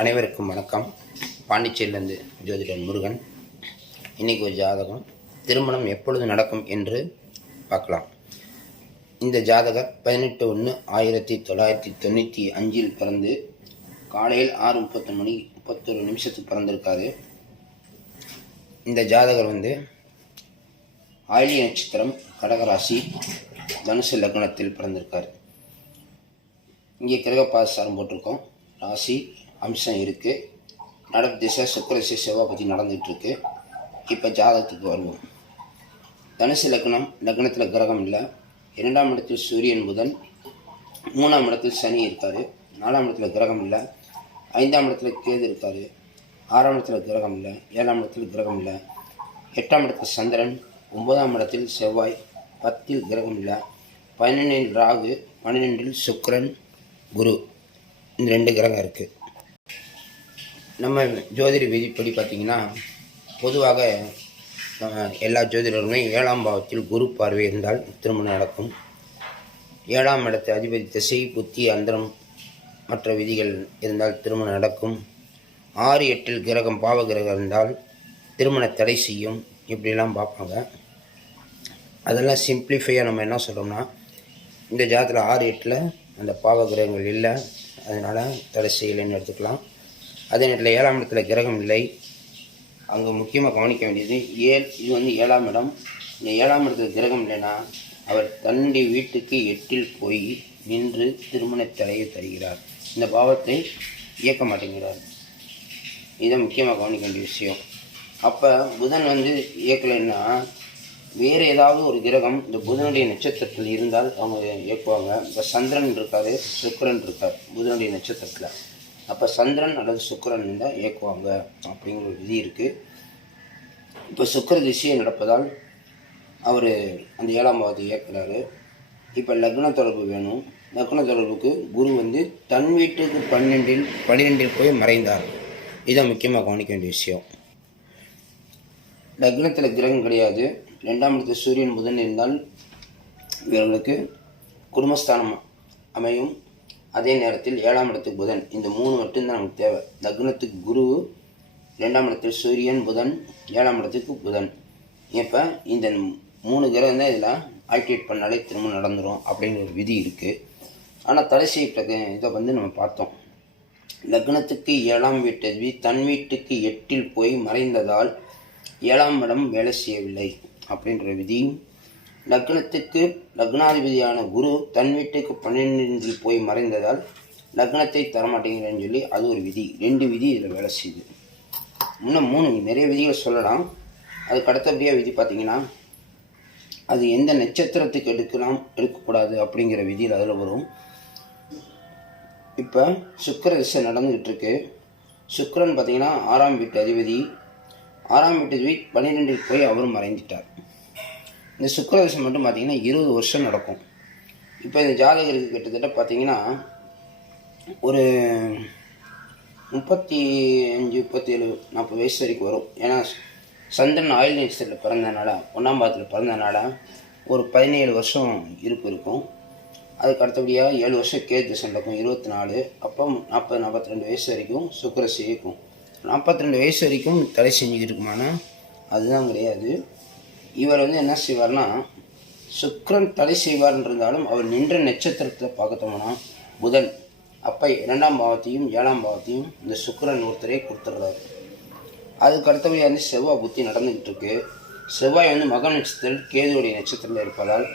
அனைவருக்கும் வணக்கம். பாண்டிச்சேரியிலிருந்து ஜோதிடர் முருகன். இன்றைக்கி ஒரு ஜாதகம், திருமணம் எப்பொழுது நடக்கும் என்று பார்க்கலாம். இந்த ஜாதகர் 18/1/1995 பிறந்து காலையில் 6:31 பிறந்திருக்காரு. இந்த ஜாதகர் ஆயில்ய நட்சத்திரம், கடகராசி, தனுசு லக்னத்தில் பிறந்திருக்கார். இங்கே கிரகபாசாரம் போட்டிருக்கோம். ராசி அம்சம் இருக்குது. நடப்பு திசை சுக்கிர திசை செவ்வாய் பற்றி நடந்துகிட்ருக்கு. இப்போ ஜாதகத்துக்கு வருவோம். தனுசு லக்னம், லக்னத்தில் கிரகம் இல்லை. 2ஆம் இடத்தில் சூரியன் புதன், 3ஆம் இடத்தில் சனி இருக்கார். 4ஆம் இடத்துல கிரகம் இல்லை. 5ஆம் இடத்துல கேது இருக்கார். 6ஆம் இடத்துல கிரகம் இல்லை. 7ஆம் இடத்தில் கிரகம் இல்லை. 8ஆம் இடத்தில் சந்திரன், 9ஆம் இடத்தில் செவ்வாய், 10இல் கிரகம் இல்லை. 11இல் ராகு, 12இல் சுக்கிரன், குரு, இந்த 2 கிரகம் இருக்குது. நம்ம ஜோதிட விதிப்படி பார்த்திங்கன்னா, பொதுவாக எல்லா ஜோதிடருமே 7ஆம் பாவத்தில் குரு பார்வை இருந்தால் திருமணம் நடக்கும். 7ஆம் இடத்து அதிபதி திசை, புத்தி, அந்தரம் மற்ற விதிகள் இருந்தால் திருமணம் நடக்கும். 6, 8இல் கிரகம், பாவ கிரகம் இருந்தால் திருமண தடை செய்யும். இப்படிலாம் பார்ப்பாங்க. அதெல்லாம் சிம்பிளிஃபையாக நம்ம என்ன சொல்கிறோம்னா, இந்த ஜாதகத்தில் 6, 8இல் அந்த பாவ கிரகங்கள் இல்லை, அதனால் தடை செய்யலைன்னு எடுத்துக்கலாம். அதே நேரத்தில் 7ஆம் இடத்துல கிரகம் இல்லை. அங்கே முக்கியமாக கவனிக்க வேண்டியது இது 7ஆம் இடம். இந்த 7ஆம் இடத்துல கிரகம் இல்லைன்னா அவர் தன்னுடைய வீட்டுக்கு 8இல் போய் நின்று திருமண தடையை தருகிறார். இந்த பாவத்தை இயக்க மாட்டேங்கிறார். இதை முக்கியமாக கவனிக்க வேண்டிய விஷயம். அப்போ புதன் இயக்கலைன்னா வேறு ஏதாவது ஒரு கிரகம் இந்த புதனுடைய நட்சத்திரத்தில் இருந்தால் அவங்க இயக்குவாங்க. இப்போ சந்திரன் இருக்கார், சுக்கிரன் இருக்கார் புதனுடைய நட்சத்திரத்தில். அப்போ சந்திரன் அல்லது சுக்கிரன் இருந்தால் இயக்குவாங்க அப்படிங்கிற ஒரு விதி இருக்குது. இப்போ சுக்கிர திசையை நடப்பதால் அவர் அந்த 7ஆம் பாவத்தை இயக்குறாரு. இப்போ லக்ன தொடர்பு வேணும். லக்ன தொடர்புக்கு குரு தன் வீட்டுக்கு 12இல் போய் மறைந்தார். இதை முக்கியமாக கவனிக்க வேண்டிய விஷயம். லக்னத்தில் கிரகம் கிடையாது. 2ஆம் இடத்தில் சூரியன் புதன் இருந்தால் இவர்களுக்கு குடும்பஸ்தானம் அமையும். அதே நேரத்தில் 7ஆம் இடத்துக்கு புதன், இந்த 3 மட்டும்தான் நமக்கு தேவை. லக்னத்துக்கு குரு, 2ஆம் இடத்தில் சூரியன் புதன், 7ஆம் இடத்துக்கு புதன். இப்போ இந்த 3 கிரகம் தான் இதில் ஆக்டிவேட் பண்ணாலே திரும்ப நடந்துடும் அப்படிங்கிற ஒரு விதி இருக்குது. ஆனால் தடை செய்யப்பட்ட இதை நம்ம பார்த்தோம். லக்னத்துக்கு 7ஆம் வீட்டு தன் வீட்டுக்கு 8இல் போய் மறைந்ததால் 7ஆம் இடம் வேலை செய்யவில்லை அப்படின்ற விதியும், லக்னத்துக்கு லக்னாதிபதியான குரு தன் வீட்டுக்கு 12இல் போய் மறைந்ததால் லக்னத்தை தரமாட்டேங்கிறேன்னு சொல்லி அது ஒரு விதி. 2 விதி இதில் வேலை செய்யுது. இன்னும் 3 நிறைய விதிகள் சொல்லலாம். அதுக்கு அடுத்தபடியாக விதி பார்த்திங்கன்னா, அது எந்த நட்சத்திரத்துக்கு எடுக்கக்கூடாது அப்படிங்கிற விதியில் அதில் வரும். இப்போ சுக்கிர திசை நடந்துக்கிட்டு இருக்கு. சுக்கிரன் பார்த்திங்கன்னா 6ஆம் வீட்டு அதிபதி. 6ஆம் வீட்டு அதிபதி 12இல் போய் அவரும் மறைஞ்சிட்டார். இந்த சுக்கிர திசை மட்டும் பார்த்திங்கன்னா 20 வருஷம் நடக்கும். இப்போ இந்த ஜாதகருக்கு கிட்டத்தட்ட பார்த்திங்கன்னா ஒரு 35, 37, 40 வயசு வரைக்கும் வரும். ஏன்னா சந்திரன் ஆயில் நட்சத்திரத்தில் பிறந்ததுனால, 1ஆம் பாவத்தில் பிறந்ததுனால ஒரு 17 வருஷம் இருக்கும். அதுக்கு அடுத்தபடியாக 7 வருஷம் கேது திசை நடக்கும், 24. அப்போ 40, 42 வயசு வரைக்கும் சுக்கிர திசை இருக்கும். 42 வயசு வரைக்கும் தடை செஞ்சுக்கிட்டு இருக்குமானா அதுதான் கிடையாது. இவர் என்ன செய்வார்னா, சுக்கிரன் தடை செய்வார்னு இருந்தாலும் அவர் நின்ற நட்சத்திரத்தில் பார்க்கத்தோம்னா புதன். அப்போ 2ஆம் பாவத்தையும் 7ஆம் பாவத்தையும் இந்த சுக்கிரன் ஒருத்தரே கொடுத்துட்றாரு. அதுக்கு அடுத்தபடியாக செவ்வாய் புத்தி நடந்துக்கிட்டு இருக்கு. செவ்வாய் மக நட்சத்திரம், கேதுவுடைய நட்சத்திரத்தில் இருப்பதால்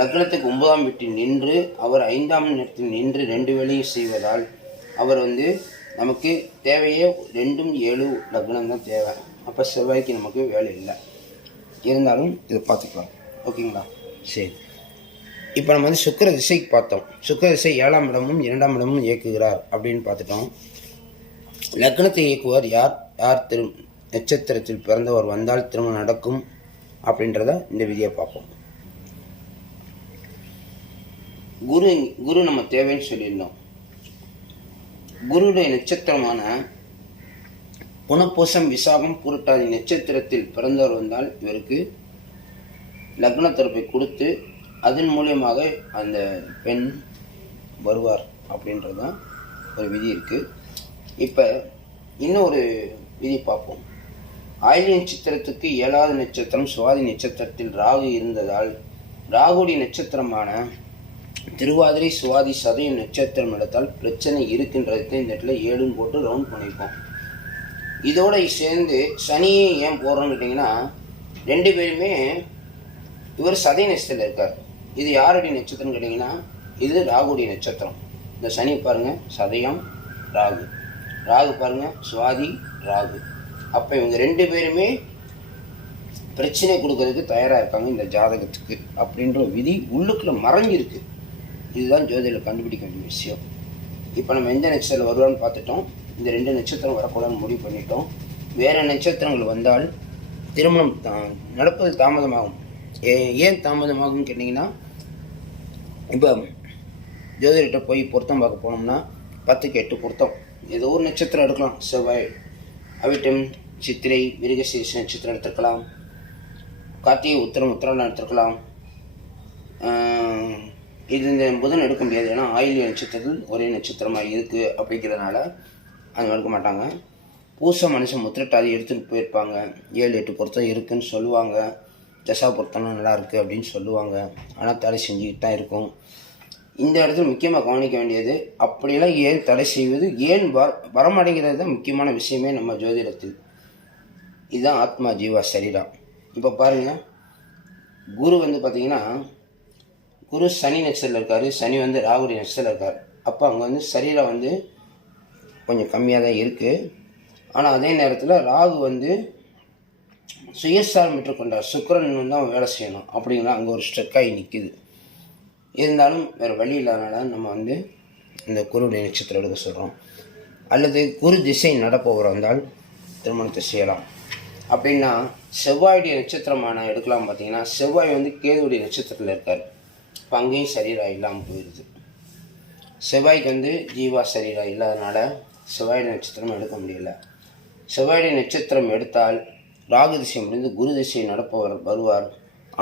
லக்னத்துக்கு 9ஆம் வீட்டில் நின்று அவர் 5ஆம் இடத்தில் நின்று 2 வேலையும் செய்வதால் அவர் நமக்கு தேவையே 2, 7 லக்னம் தான் தேவை. அப்போ செவ்வாய்க்கு நமக்கு வேலை இல்லை. இருந்தாலும் இதை பார்த்துக்கலாம். ஓகேங்களா? சரி. இப்போ நம்ம சுக்கிர திசைக்கு பார்த்தோம். சுக்கிர திசை 7ஆம் இடமும் 2ஆம் இடமும் இயக்குகிறார் அப்படின்னு பார்த்துட்டோம். லக்னத்தை இயக்குவார் யார் நட்சத்திரத்தில் பிறந்தவர் வந்தால் திருமணம் நடக்கும் அப்படின்றத இந்த விதியை பார்ப்போம். குரு நம்ம தேவைன்னு சொல்லியிருந்தோம். குருடைய நட்சத்திரமான புனப்பூசம், விசாகம், பூரட்டாதி நட்சத்திரத்தில் பிறந்தவர் வந்தால் இவருக்கு லக்ன தொடர்பை கொடுத்து அதன் மூலியமாக அந்த பெண் வருவார். அப்படின்றது தான் ஒரு விதி இருக்குது. இப்போ இன்னொரு விதி பார்ப்போம். ஆயில்ய நட்சத்திரத்துக்கு 7வது நட்சத்திரம் சுவாதி நட்சத்திரத்தில் ராகு இருந்ததால் ராகுடைய நட்சத்திரமான திருவாதிரை சுவாதி சதயம் நட்சத்திரம் எடுத்தால் பிரச்சனை இருக்கின்றதுக்கு இந்த இடத்துல 7ன்னு போட்டு ரவுண்ட் பண்ணியிருக்கோம். இதோட சேர்ந்து சனியை ஏன் போடுறோன்னு கேட்டிங்கன்னா, 2 பேருமே இவர் சதய நட்சத்திரத்தில் இருக்கார். இது யாருடைய நட்சத்திரம்னு கேட்டிங்கன்னா, இது ராகுடைய நட்சத்திரம். இந்த சனி பாருங்கள் சதயம் ராகு, ராகு பாருங்கள் சுவாதி ராகு. அப்போ இவங்க 2 பேருமே பிரச்சனை கொடுக்கறதுக்கு தயாராக இருக்காங்க இந்த ஜாதகத்துக்கு அப்படின்ற விதி உள்ளுக்குள்ளே மறைஞ்சிருக்கு. இதுதான் ஜோதிடத்தில் கண்டுபிடிக்க வேண்டிய விஷயம். இப்போ நம்ம எந்த நட்சத்திரம் வருவான்னு பார்த்துட்டோம். இந்த 2 நட்சத்திரம் வரக்கூடாதுன்னு முடிவு பண்ணிட்டோம். வேறு நட்சத்திரங்கள் வந்தால் திருமணம் நடப்பது தாமதமாகும். ஏன் தாமதமாகும்னு கேட்டிங்கன்னா, இப்போ ஜோதிடர்கிட்ட போய் பொருத்தம் பார்க்க போனோம்னா 10க்கு 8 பொருத்தம். ஏதோ ஒரு நட்சத்திரம் எடுக்கலாம். செவ்வாய், அவிட்டம், சித்திரை, மிருகசீரிஷ நட்சத்திரம் எடுத்துருக்கலாம். கார்த்திகை, உத்திரம் எடுத்துருக்கலாம். இது இந்த புதன் எடுக்க முடியாது, ஏன்னா ஆயில்ய நட்சத்திரத்தில் ஒரே நட்சத்திரமாக இருக்குது அப்படிங்கிறதுனால அது எடுக்க மாட்டாங்க. பூச மனுஷன் முத்திரட்டாதி எடுத்துகிட்டு போயிருப்பாங்க. 7-8 பொருத்தம் இருக்குதுன்னு சொல்லுவாங்க. தசா பொருத்தம்லாம் நல்லா இருக்குது அப்படின்னு சொல்லுவாங்க. ஆனால் தடை செஞ்சுக்கிட்டு தான் இருக்கும். இந்த இடத்துல முக்கியமாக கவனிக்க வேண்டியது, அப்படியெல்லாம் ஏன் தடை செய்வது, ஏன் வரமாட்டேங்கிறது தான் முக்கியமான விஷயமே நம்ம ஜோதிடத்தில். இதுதான் ஆத்மா ஜீவா சரீரம். இப்போ பாருங்கள், குரு பார்த்திங்கன்னா, குரு சனி நட்சத்திரத்தில் இருக்கார். சனி ராகுடைய நட்சத்திரத்தில் இருக்கார். அப்போ அங்கே சரீரம் கொஞ்சம் கம்மியாக தான் இருக்குது. ஆனால் அதே நேரத்தில் ராகு சுயசாரம் பெற்றுக்கொண்டார். சுக்கிரன் தான் வேலை செய்யணும் அப்படிங்கிற அங்கே ஒரு ஸ்ட்ரெக்காகி நிற்கிது. இருந்தாலும் வேறு வழி இல்லாதனால நம்ம இந்த குருடைய நட்சத்திரம் எடுக்க சொல்கிறோம். அல்லது குரு திசை நடப்பவர் வந்தால் திருமணத்தை செய்யலாம். அப்படின்னா செவ்வாயுடைய நட்சத்திரமான எடுக்கலாம். பார்த்தீங்கன்னா செவ்வாய் கேதுடைய நட்சத்திரத்தில் இருக்கார். இப்போ அங்கேயும் சரீரம் இல்லாமல் போயிடுது. செவ்வாய்க்கு ஜீவா சரீரம் இல்லாதனால செவ்வாய் நட்சத்திரம் எடுக்க முடியல. செவ்வாயுடைய நட்சத்திரம் எடுத்தால் ராகு திசை முடிந்து குரு திசை நடப்பவர் வருவார்.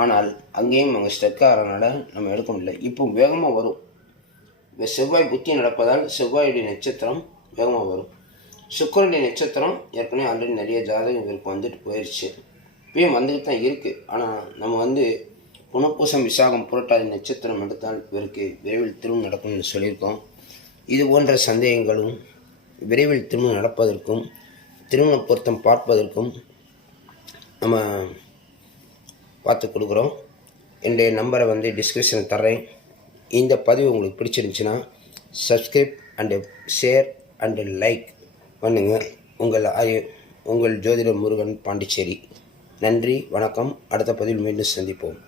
ஆனால் அங்கேயும் அங்கே ஸ்டெக் ஆகிறதுனால நம்ம எடுக்க முடியல. இப்போ வேகமாக வரும். இப்போ செவ்வாய் புத்தி நடப்பதால் செவ்வாயுடைய நட்சத்திரம் வேகமாக வரும். சுக்கிரனுடைய நட்சத்திரம் ஏற்கனவே ஆல்ரெடி நிறைய ஜாதகம் இவருக்கு போயிடுச்சு. இப்பயும் வந்துட்டு தான் இருக்குது. ஆனால் நம்ம புனப்பூசம் விசாகம் புரட்டாதி நட்சத்திரம் எடுத்தால் இவருக்கு விரைவில் திருமணம் நடக்கும்னு சொல்லியிருக்கோம். இது போன்ற சந்தேகங்களும் விரைவில் திருமணம் நடப்பதற்கும் திருமண பொருத்தம் பார்ப்பதற்கும் நம்ம பார்த்து கொடுக்குறோம். என்னுடைய நம்பரை டிஸ்கிரிப்ஷனில் தர்றேன். இந்த பதிவு உங்களுக்கு பிடிச்சிருந்துச்சுன்னா subscribe and share and like பண்ணுங்கள். உங்கள் ஜோதிடர் முருகன், பாண்டிச்சேரி. நன்றி, வணக்கம். அடுத்த பதிவில் மீண்டும் சந்திப்போம்.